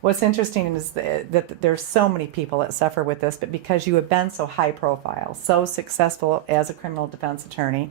What's interesting is that there's so many people that suffer with this, but because you have been so high profile, so successful as a criminal defense attorney,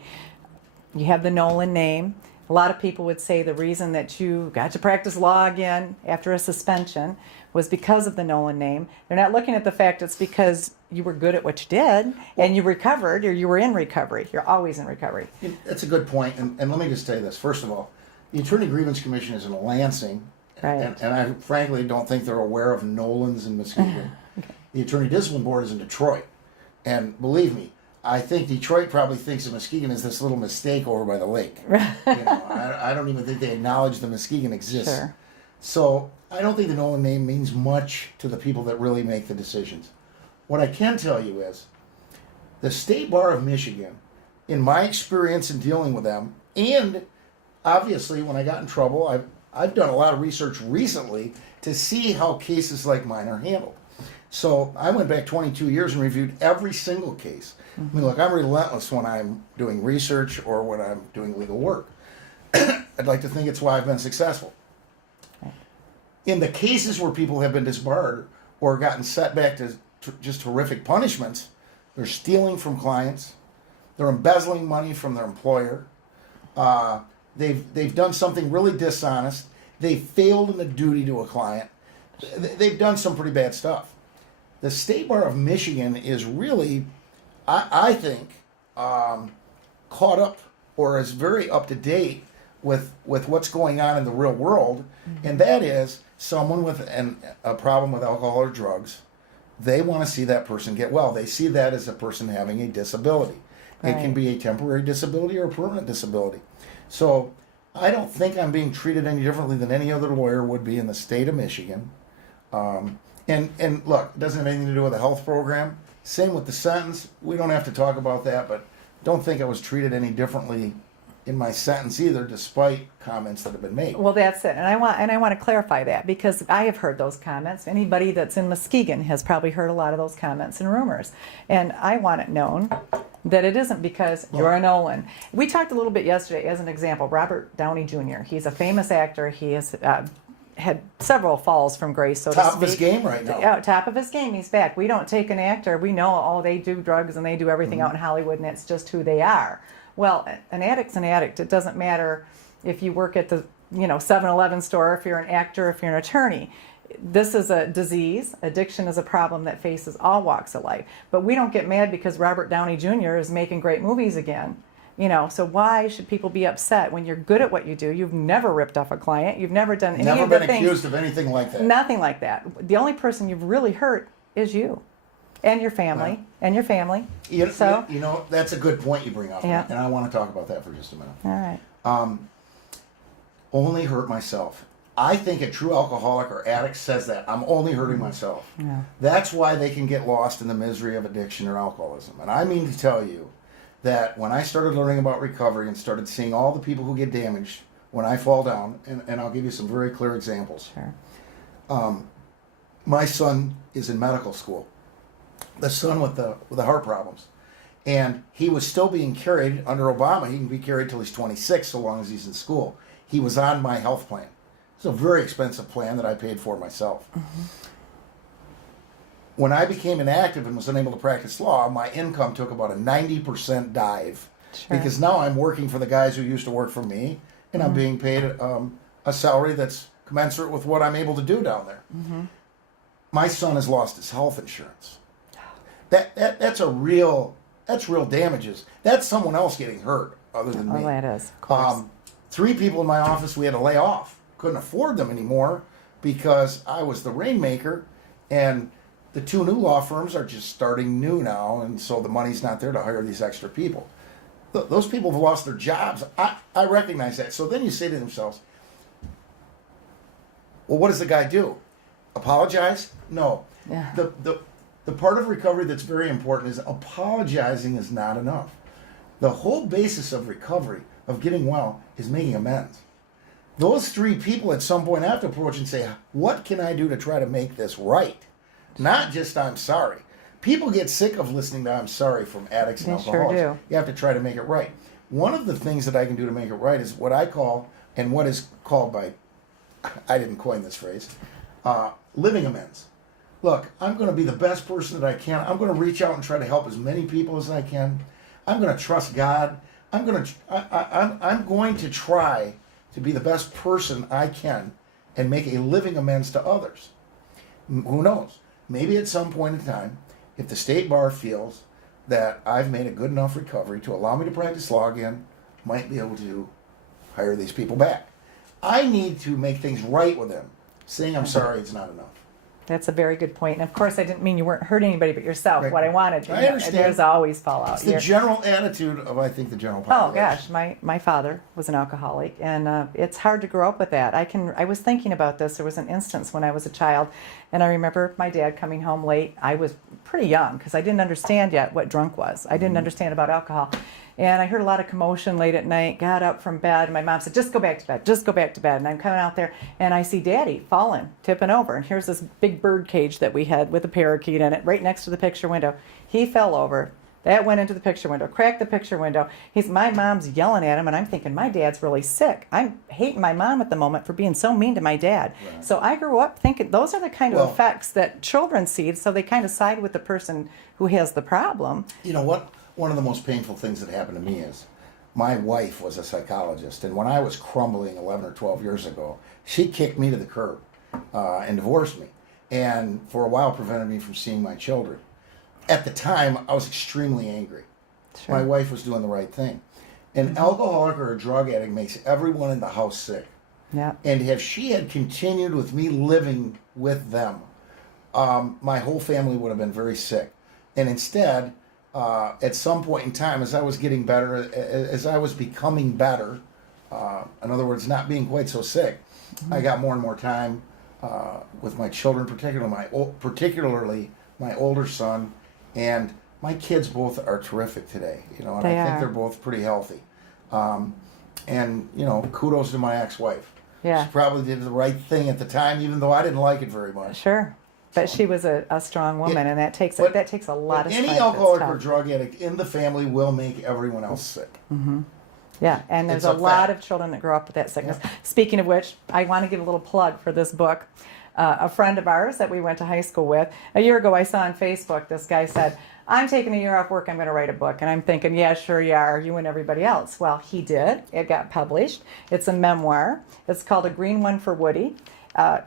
you have the Nolan name. A lot of people would say the reason that you got to practice law again after a suspension was because of the Nolan name. They're not looking at the fact it's because you were good at what you did and you recovered, or you were in recovery. You're always in recovery. That's a good point. And let me just say this. First of all, the Attorney Grievance Commission is in Lansing. Right. And I frankly don't think they're aware of Nolan's in Muskegon. Okay. The Attorney Discipline Board is in Detroit. And believe me, I think Detroit probably thinks of Muskegon as this little mistake over by the lake. I don't even think they acknowledge that Muskegon exists. Sure. So I don't think the Nolan name means much to the people that really make the decisions. What I can tell you is the State Bar of Michigan, in my experience in dealing with them, and obviously when I got in trouble, I've done a lot of research recently to see how cases like mine are handled. So I went back 22 years and reviewed every single case. I mean, look, I'm relentless when I'm doing research or when I'm doing legal work. I'd like to think it's why I've been successful. In the cases where people have been disbarred or gotten set back to just horrific punishments, they're stealing from clients, they're embezzling money from their employer, they've done something really dishonest, they failed in a duty to a client, they've done some pretty bad stuff. The State Bar of Michigan is really, I think, caught up or is very up to date with what's going on in the real world, and that is someone with a problem with alcohol or drugs. They want to see that person get well. They see that as a person having a disability. Right. It can be a temporary disability or a permanent disability. So I don't think I'm being treated any differently than any other lawyer would be in the state of Michigan. And look, it doesn't have anything to do with the health program. Same with the sentence. We don't have to talk about that, but don't think I was treated any differently in my sentence either, despite comments that have been made. Well, that's it, and I want to clarify that because I have heard those comments. Anybody that's in Muskegon has probably heard a lot of those comments and rumors, and I want it known that it isn't because you're a Nolan. We talked a little bit yesterday, as an example, Robert Downey Jr. He's a famous actor. He has had several falls from grace, so to speak. Top of his game right now. Yeah, top of his game. He's back. We don't take an actor. We know, oh, they do drugs and they do everything out in Hollywood, and it's just who they are. Well, an addict's an addict. It doesn't matter if you work at the 7-Eleven store, if you're an actor, if you're an attorney. This is a disease. Addiction is a problem that faces all walks of life. But we don't get mad because Robert Downey Jr. is making great movies again. So why should people be upset when you're good at what you do? You've never ripped off a client. You've never done any never of the been things. Accused of anything like that. Nothing like that. The only person you've really hurt is you. And your family. Wow. And your family. That's a good point you bring up. Yeah. And I want to talk about that for just a minute. All right. Only hurt myself. I think a true alcoholic or addict says that. I'm only hurting myself. Yeah. That's why they can get lost in the misery of addiction or alcoholism. And I mean to tell you that when I started learning about recovery and started seeing all the people who get damaged when I fall down, and I'll give you some very clear examples. Sure. My son is in medical school. The son with the heart problems. And he was still being carried under Obama. He can be carried till he's 26 so long as he's in school. He was on my health plan. It's a very expensive plan that I paid for myself. Mm-hmm. When I became inactive and was unable to practice law, my income took about a 90% dive. Sure. Because now I'm working for the guys who used to work for me, and I'm being paid a salary that's commensurate with what I'm able to do down there. Mm-hmm. My son has lost his health insurance. That's real damages. That's someone else getting hurt other than me. Oh, that is, of course. 3 people in my office we had to lay off. Couldn't afford them anymore because I was the rainmaker, and the 2 new law firms are just starting new now, and so the money's not there to hire these extra people. Those people have lost their jobs. I recognize that. So then you say to themselves, well, what does the guy do? Apologize? No. Yeah. The part of recovery that's very important is apologizing is not enough. The whole basis of recovery, of getting well, is making amends. Those 3 people at some point have to approach and say, what can I do to try to make this right? Not just I'm sorry. People get sick of listening to I'm sorry from addicts and alcoholics. Sure do. You have to try to make it right. One of the things that I can do to make it right is what I call, and what is called by, I didn't coin this phrase, living amends. Look, I'm going to be the best person that I can. I'm going to reach out and try to help as many people as I can. I'm going to trust God. I'm going to try to be the best person I can and make a living amends to others. Who knows? Maybe at some point in time, if the state bar feels that I've made a good enough recovery to allow me to practice law again, might be able to hire these people back. I need to make things right with them. Saying I'm sorry is not enough. That's a very good point. And of course, I didn't mean you weren't hurting anybody but yourself. Right. What I wanted, I understand. There's always fallout. It's the general attitude of, I think, the general population. Oh gosh, my father was an alcoholic, and it's hard to grow up with that. I was thinking about this. There was an instance when I was a child, and I remember my dad coming home late. I was pretty young because I didn't understand yet what drunk was. I didn't understand about alcohol. And I heard a lot of commotion late at night, got up from bed, and my mom said, just go back to bed, just go back to bed. And I'm coming out there, and I see Daddy falling, tipping over. And here's this big bird cage that we had with a parakeet in it, right next to the picture window. He fell over. That went into the picture window, cracked the picture window. My mom's yelling at him, and I'm thinking, my dad's really sick. I'm hating my mom at the moment for being so mean to my dad. Right. So I grew up thinking those are the kind of effects that children see, so they kind of side with the person who has the problem. You know what? One of the most painful things that happened to me is my wife was a psychologist, and when I was crumbling 11 or 12 years ago, she kicked me to the curb and divorced me, and for a while prevented me from seeing my children. At the time, I was extremely angry. Sure. My wife was doing the right thing. An alcoholic or a drug addict makes everyone in the house sick. Yeah. And if she had continued with me living with them, my whole family would have been very sick. And instead, at some point in time, as I was getting better, as I was becoming better, in other words, not being quite so sick, I got more and more time with my children, particularly my older son, and my kids both are terrific today. And I think they're both pretty healthy. And kudos to my ex-wife. Yeah. She probably did the right thing at the time, even though I didn't like it very much. Sure. But she was a strong woman, and that takes a lot of strength. Any alcoholic or drug addict in the family will make everyone else sick. Mm-hmm. Yeah, and there's a lot of children that grow up with that sickness. Yeah. Speaking of which, I want to give a little plug for this book. A friend of ours that we went to high school with, a year ago I saw on Facebook, this guy said, I'm taking a year off work, I'm going to write a book. And I'm thinking, yeah, sure you are, you and everybody else. Well, he did. It got published. It's a memoir. It's called A Green One for Woody.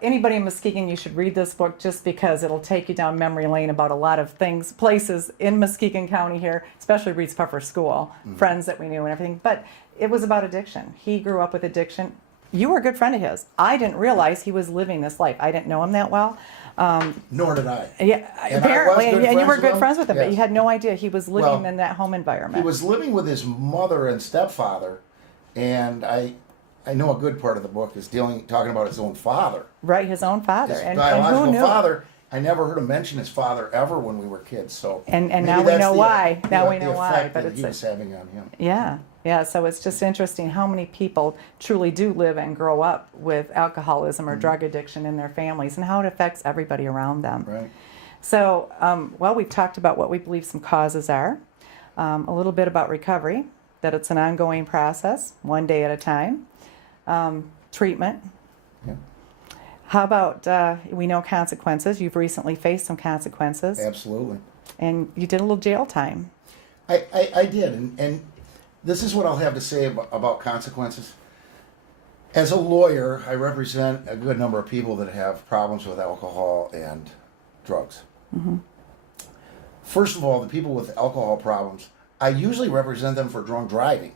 Anybody in Muskegon, you should read this book just because it'll take you down memory lane about a lot of things, places in Muskegon County here, especially Reed's Puffer School, friends that we knew and everything. But it was about addiction. He grew up with addiction. You were a good friend of his. I didn't realize he was living this life. I didn't know him that well. Nor did I. Yeah, and apparently, and you were good friends with him, yes. But you had no idea he was living in that home environment. He was living with his mother and stepfather, and I know a good part of the book is talking about his own father. Right, his own father. His and biological who knew? Father. I never heard him mention his father ever when we were kids. So and now we know why. Now we know why. But he was having on him. Yeah. Yeah, so it's just interesting how many people truly do live and grow up with alcoholism or drug addiction in their families and how it affects everybody around them. Right. So, we've talked about what we believe some causes are, a little bit about recovery, that it's an ongoing process, one day at a time, treatment. Yeah. How about, we know consequences. You've recently faced some consequences. Absolutely. And you did a little jail time. I did, and this is what I'll have to say about consequences. As a lawyer, I represent a good number of people that have problems with alcohol and drugs. Mm-hmm. First of all, the people with alcohol problems, I usually represent them for drunk driving.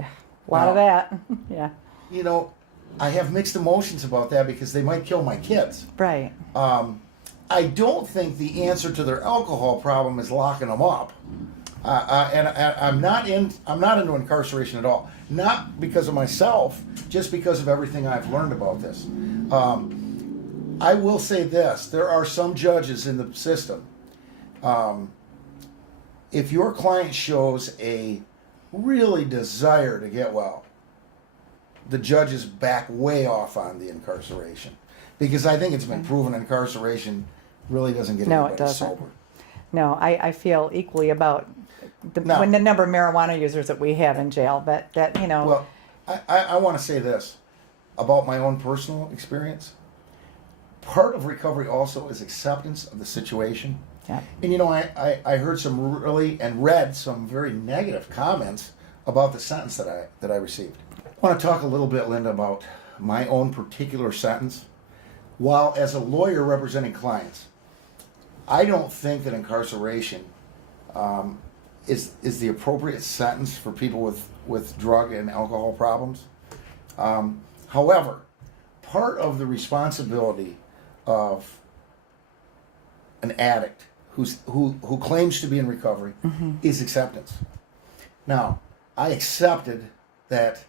A lot of that, yeah. I have mixed emotions about that because they might kill my kids. Right. I don't think the answer to their alcohol problem is locking them up. And I'm not into incarceration at all. Not because of myself, just because of everything I've learned about this. I will say this: there are some judges in the system. If your client shows a really desire to get well, the judges back way off on the incarceration, because I think it's been proven incarceration really doesn't get anybody sober. No, I feel equally about when the number of marijuana users that we have in jail, but Well, I want to say this about my own personal experience. part of recovery also is acceptance of the situation. Yeah. And you know, I heard some really and read some very negative comments about the sentence that I received. I want to talk a little bit, Lynda, about my own particular sentence. While as a lawyer representing clients, I don't think that incarceration is the appropriate sentence for people with drug and alcohol problems. However, part of the responsibility of an addict who claims to be in recovery is acceptance. Now, I accepted that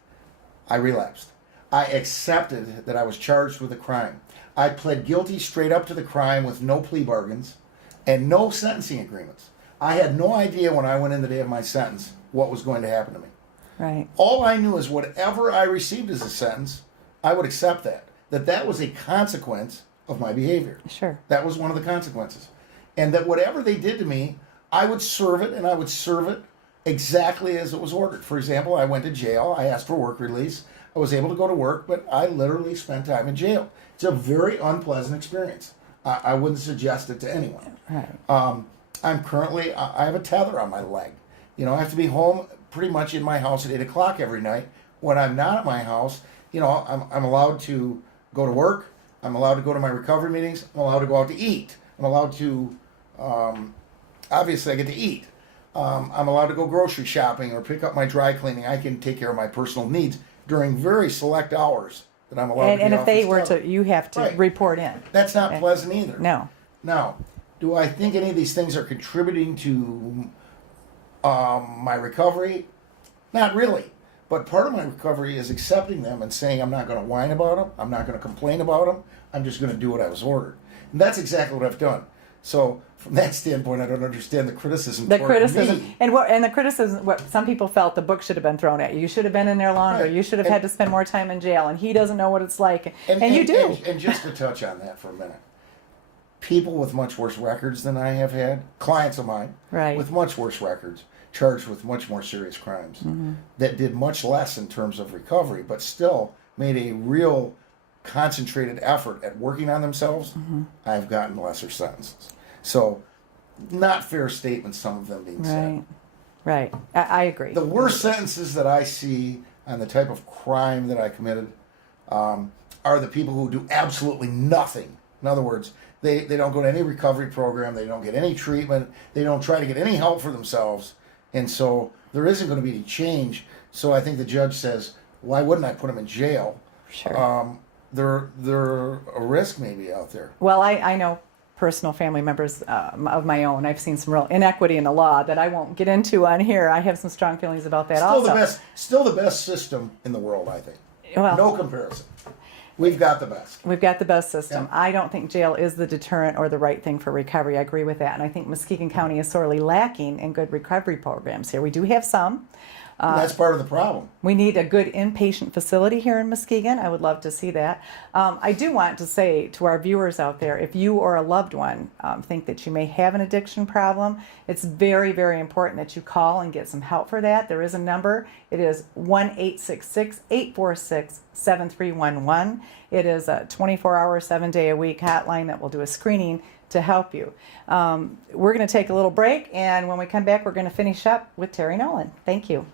I relapsed. I accepted that I was charged with a crime. I pled guilty straight up to the crime with no plea bargains and no sentencing agreements. I had no idea when I went in the day of my sentence what was going to happen to me. Right. All I knew is whatever I received as a sentence, I would accept that. That was a consequence of my behavior. Sure. That was one of the consequences. And that whatever they did to me, I would serve it, and I would serve it exactly as it was ordered. For example, I went to jail. I asked for work release. I was able to go to work, but I literally spent time in jail. It's a very unpleasant experience. I wouldn't suggest it to anyone. Right. I'm currently, I have a tether on my leg. You know, I have to be home pretty much in my house at 8 o'clock every night. When I'm not at my house, you know, I'm allowed to go to work. I'm allowed to go to my recovery meetings. I'm allowed to go out to eat. I'm allowed to, obviously I get to eat. I'm allowed to go grocery shopping or pick up my dry cleaning. I can take care of my personal needs during very select hours that I'm allowed to be And if off they this were tether. to, you have to Right. report in. That's not pleasant either. No. Now, do I think any of these things are contributing to my recovery? Not really. But part of my recovery is accepting them and saying I'm not going to whine about them. I'm not going to complain about them. I'm just going to do what I was ordered. And that's exactly what I've done. So from that standpoint, I don't understand the criticism. The toward criticism me. and the criticism, what some people felt the book should have been thrown at you. You should have been in there longer. Right. You should have And- had to spend more time in jail. And he doesn't know what it's like. And you do. And just to touch on that for a minute, people with much worse records than I have had, clients of mine, Right. with much worse records, charged with much more serious crimes, that did much less in terms of recovery, but still made a real concentrated effort at working on themselves, I've gotten lesser sentences. So, not fair statements, some of them being said. Right. I agree. The worst sentences that I see on the type of crime that I committed are the people who do absolutely nothing. In other words, they don't go to any recovery program, they don't get any treatment, they don't try to get any help for themselves, and so there isn't going to be any change. So I think the judge says, why wouldn't I put them in jail? Sure. They're a risk maybe out there. Well, I know personal family members of my own. I've seen some real inequity in the law that I won't get into on here. I have some strong feelings about that Still the best system in the world, I think. Well, No comparison. We've got the best. We've got the best system. Yeah. I don't think jail is the deterrent or the right thing for recovery. I agree with that. And I think Muskegon County is sorely lacking in good recovery programs here. We do have some. That's part of the problem. We need a good inpatient facility here in Muskegon. I would love to see that. I do want to say to our viewers out there, if you or a loved one think that you may have an addiction problem, it's very, very important that you call and get some help for that. There is a number. It is 1-866-846-7311. It is a 24-hour, 7-day-a-week hotline that will do a screening to help you. We're going to take a little break, and when we come back, we're going to finish up with Terry Nolan. Thank you.